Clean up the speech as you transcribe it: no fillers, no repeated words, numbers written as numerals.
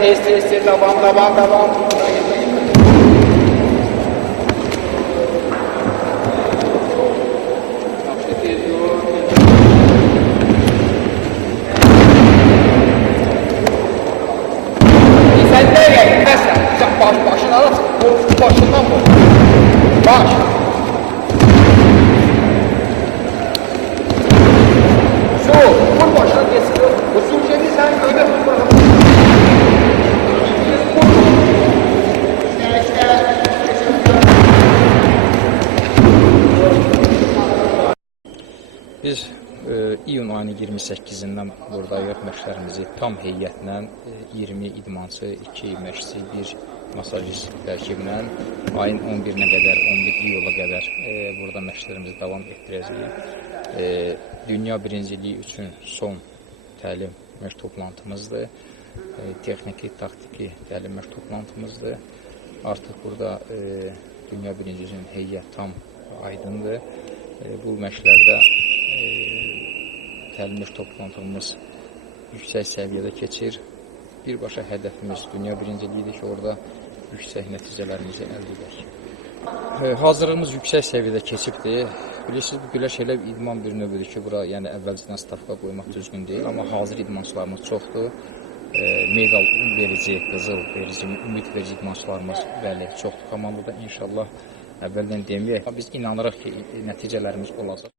tez, devam. Sen nereye gidersen, başını alırsın, başından vur. Baş. Vur başına geçsin. Bu sürüceni sen öyle vur bakalım. Biz iyun ayının 28-dən buradayıq, məşqlərimizi tam heyətlə 20 idmançı, 2 məşqçi, 1 masajist tərkiblə ayın 11-nə qədər, 11 iyula qədər burada məşqlərimizi davam etdirəcəyik. Dünya birinciliyi üçün son təlim məşq toplantımızdır. Texniki, taktiki təlim məşq toplantımızdır. Artıq burada dünya birinciliyinin heyət tam aydındır. Bu məşqlərdə təlim məşq toplantımız yüksək səviyyədə keçir. Birbaşa hədəfimiz dünya birinciliyidir ki, orada yüksək nəticələrimizi əldə edək. Hazırlığımız yüksək səviyyədə keçibdir. Bilirsiniz, bu güləş elə idman bir növüdür ki, bura yəni əvvəlcədən stavka qoymaq düzgün deyil, amma hazır idmançılarımız çoxdur. Medal verici, qızıl verici, ümid verici idmançılarımız bəli çoxdur komandada inşallah əvvəldən deməyək. Biz inanırıq ki, nəticələrimiz olacaq.